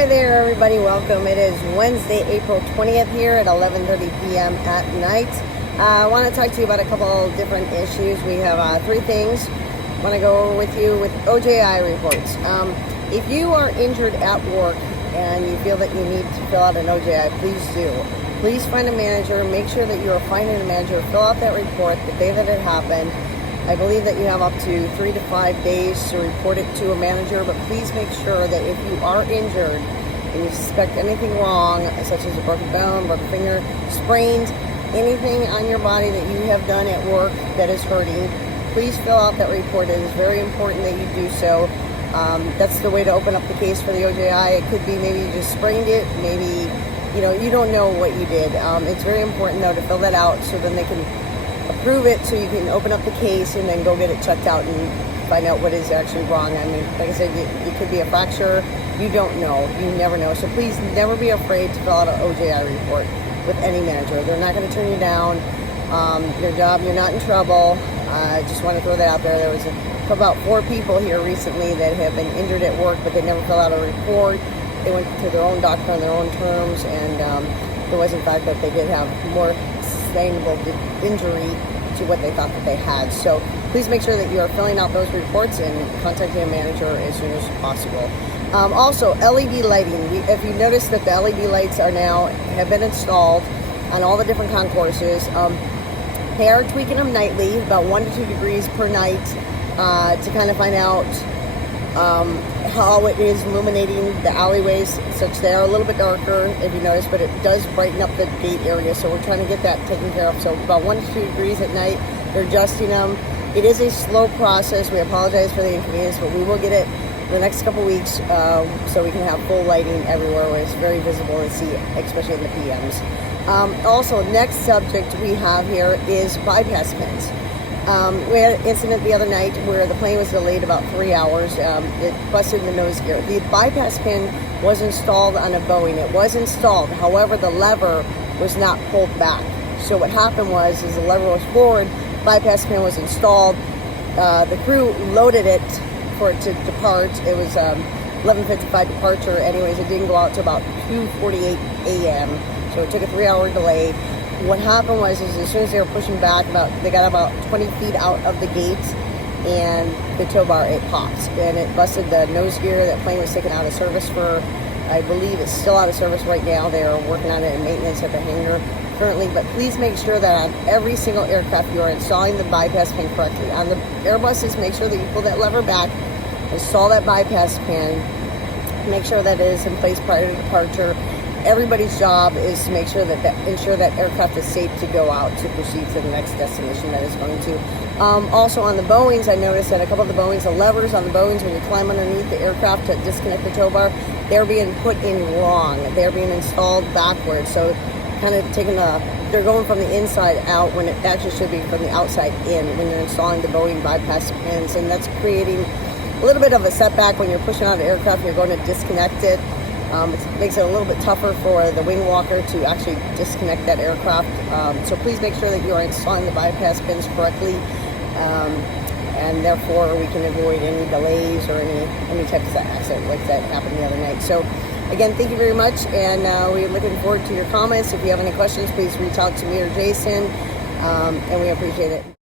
Hi there, everybody. Welcome. It is Wednesday, April 20th here at 11:30 p.m. at night. I want to talk to you about a couple different issues. We have three things I want to go over with you with OJI reports. If you are injured at work and you feel that you need to fill out an OJI, please do. Please find a manager. Make sure that you are finding a manager. Fill out that report the day that it happened. I believe that you have up to 3 to 5 days to report it to a manager, but please make sure that if you are injured and you suspect anything wrong, such as a broken bone, broken finger, sprained, anything on your body that you have done at work that is hurting, please fill out that report. It is very important that you do so. That's the way to open up the case for the OJI. It could be maybe you just sprained it, maybe you don't know what you did. It's very important though to fill that out so then they can approve it, so you can open up the case and then go get it checked out and find out what is actually wrong. I mean, like I said, it could be a fracture. You don't know. You never know. So please never be afraid to fill out an OJI report with any manager. They're not going to turn you down. Your job, you're not in trouble. I just want to throw that out there. There was about 4 people here recently that have been injured at work, but they never fill out a report. They went to their own doctor on their own terms, and it was in fact that they did have more sustainable injury to what they thought that they had. So please make sure that you are filling out those reports and contacting a manager as soon as possible. Also, LED lighting. If you notice that the LED lights have been installed on all the different concourses, they are tweaking them nightly, about 1 to 2 degrees per night, to kind of find out how it is illuminating the alleyways, such they are a little bit darker, if you notice, but it does brighten up the gate area, so we're trying to get that taken care of. So about 1 to 2 degrees at night, they're adjusting them. It is a slow process. We apologize for the inconvenience, but we will get it in the next couple weeks, so we can have full lighting everywhere where it's very visible to see, especially in the PMs. Also, next subject we have here is bypass pins. We had an incident the other night where the plane was delayed about 3 hours. It busted the nose gear. The bypass pin was installed on a Boeing. It was installed. However, the lever was not pulled back. So what happened was the lever was forward, bypass pin was installed. The crew loaded it for it to depart. It was 11:55 departure. Anyways, it didn't go out to about 2:48 a.m. So it took a 3-hour delay. What happened was as soon as they were pushing back, they got about 20 feet out of the gate, and the tow bar, it popped, and it busted the nose gear. That plane was taken out of service for, I believe it's still out of service right now. They're working on it in maintenance at the hangar currently, but please make sure that on every single aircraft you are installing the bypass pin correctly. On the Airbuses, make sure that you pull that lever back, install that bypass pin, make sure that it is in place prior to departure. Everybody's job is to make sure ensure that aircraft is safe to go out to proceed to the next destination that is going to. Also on the Boeings, I noticed that a couple of the Boeings, the levers on the Boeings, when you climb underneath the aircraft to disconnect the tow bar, they're being put in wrong. They're being installed backwards. So kind of they're going from the inside out when it actually should be from the outside in when you're installing the Boeing bypass pins. And that's creating a little bit of a setback when you're pushing out an aircraft and you're going to disconnect it. It makes it a little bit tougher for the wing walker to actually disconnect that aircraft. So please make sure that you are installing the bypass pins correctly, and therefore we can avoid any delays or any type of accident like that happened the other night. So again, thank you very much, and we're looking forward to your comments. If you have any questions, please reach out to me or Jason, and we appreciate it.